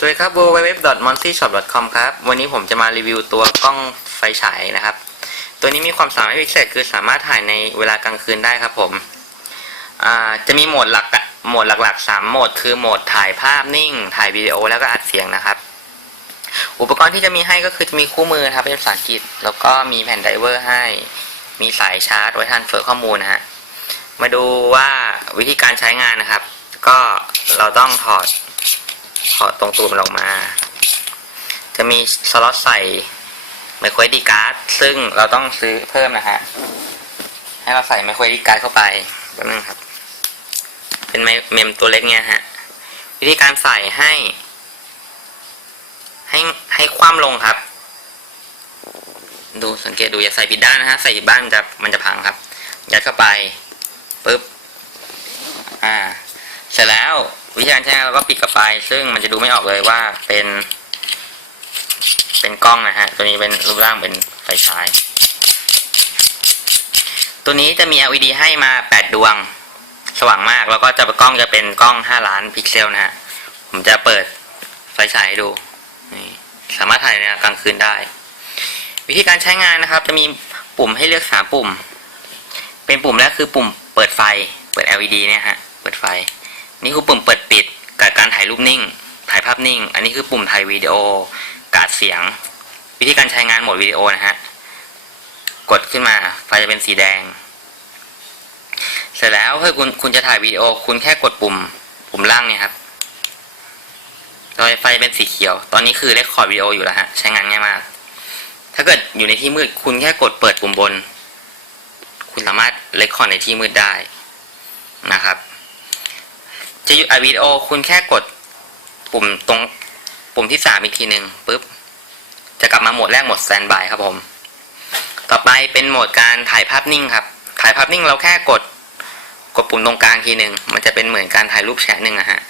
สวัสดีครับ www.moncyshop.com ครับ วันนี้ผมจะมารีวิวตัวกล้องไฟฉายนะครับ ตัวนี้มีความสามารถพิเศษคือสามารถถ่ายในเวลากลางคืนได้ครับผมจะมีโหมดหลักโหมดหลักๆ 3 โหมด คือโหมดถ่ายภาพนิ่ง ถ่ายวิดีโอแล้วก็อัดเสียงนะครับ อุปกรณ์ที่จะมีให้ก็คือจะมีคู่มือครับเป็นภาษาอังกฤษ แล้วก็มีแผ่นไดเวอร์ให้ มีสายชาร์จไว้ทันเฟอร์ข้อมูลนะฮะ มาดูว่าวิธีการใช้งานนะครับ ก็เราต้องถอด ถอดตรงตูดมันออกมา จะมีสล็อตใส่ไมโครดีการ์ดซึ่งเราต้องซื้อเพิ่มนะฮะ ให้เราใส่ไมโครดีการ์ดเข้าไปแป๊บนึงครับ เป็นไมเมมตัวเล็กเนี่ยฮะ วิธีการใส่ให้ ให้ให้คว่ำลงครับ ดูสังเกตดูอย่าใส่ผิดด้านนะฮะ ใส่ผิดด้านมันจะมันจะพังครับ ยัดเข้าไปปุ๊บ อ่า เสร็จแล้ว วิธีการใช้งานเราก็ปิดกระไฟ ซึ่งมันจะดูไม่ออกเลยว่าเป็น เป็นกล้องนะฮะ ตัวนี้เป็นรูปร่างเป็นไฟฉาย ตัวนี้จะมี LED ให้มา 8 ดวง สว่างมาก แล้วก็จะกล้องจะเป็นกล้อง 5 ล้านพิกเซลนะฮะ ผมจะเปิดไฟฉายให้ดู นี่สามารถถ่ายในกลางคืนได้ วิธีการใช้งานนะครับ จะมีปุ่มให้เลือกสามปุ่ม เป็นปุ่มแรกคือปุ่มเปิดไฟ เปิด LED เนี่ยฮะ เปิดไฟ นี่คือปุ่ม ถ่ายรูปนิ่ง ถ่ายภาพนิ่ง อันนี้คือปุ่มถ่ายวิดีโอการดเสียง วิธีการใช้งานโหมดวิดีโอนะฮะ กดขึ้นมา ไฟจะเป็นสีแดง เสร็จแล้วถ้าคุณคุณจะถ่ายวิดีโอ คุณแค่กดปุ่ม ปุ่มล่างเนี่ยครับโดยไฟเป็นสีเขียว ตอนนี้คือได้คอร์ดวิดีโออยู่แล้วฮะ ใช้งานง่ายมาก ถ้าเกิดอยู่ในที่มืด คุณแค่กดเปิดปุ่มบน คุณสามารถเลคคอร์ดในที่มืดได้นะครับ จะหยุดอัดวิดีโอคุณแค่กดปุ่มตรงปุ่มที่สามอีกทีหนึ่งปุ๊บ จะกลับมาโหมดแรกโหมด s แ a นบายครับผม ต่อไปเป็นโหมดการถ่ายภาพนิ่งครับ ถ่ายภาพนิ่งเราแค่กดกดปุ่มตรงกลางทีหนึ่งมันจะเป็นเหมือนการถ่ายรูปแชะหนึ่งอะฮะ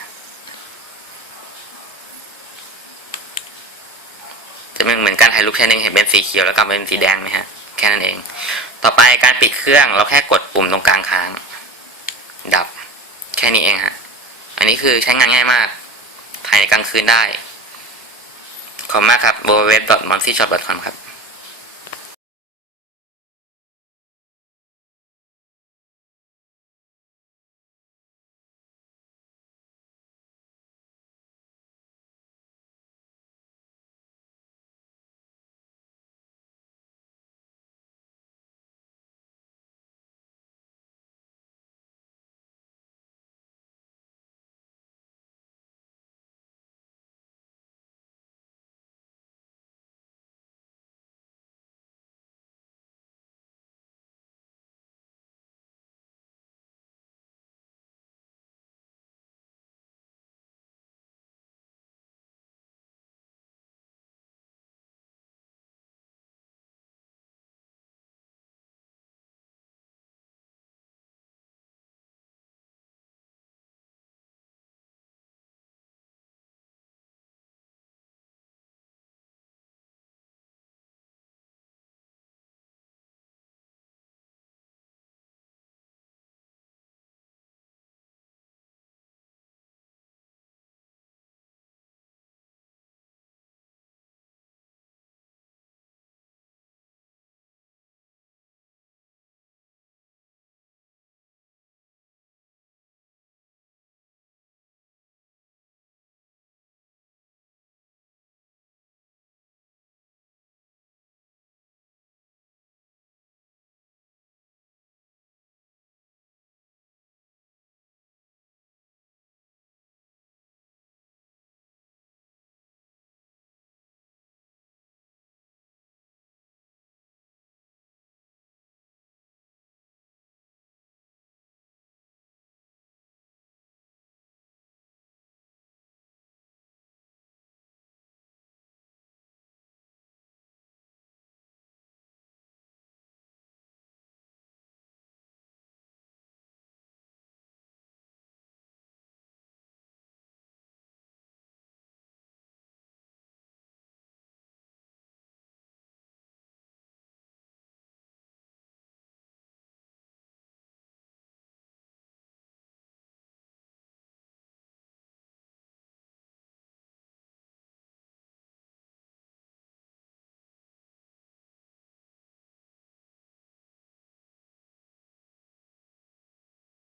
จะเป็นเหมือนการถ่ายรูปแชะหนึ่งเห็นเป็นสีเขียวแล้วกลับเป็นสีแดงไหมฮะแค่นั้นเอง ต่อไปการปิดเครื่องเราแค่กดปุ่มตรงกลางค้าง ดับแค่นี้เองฮะ นี้คือใช้งานง่ายมาก ถ่ายในกลางคืนได้ ขอบคุณมากครับ w w w m o n s y s h o p c o m ครับ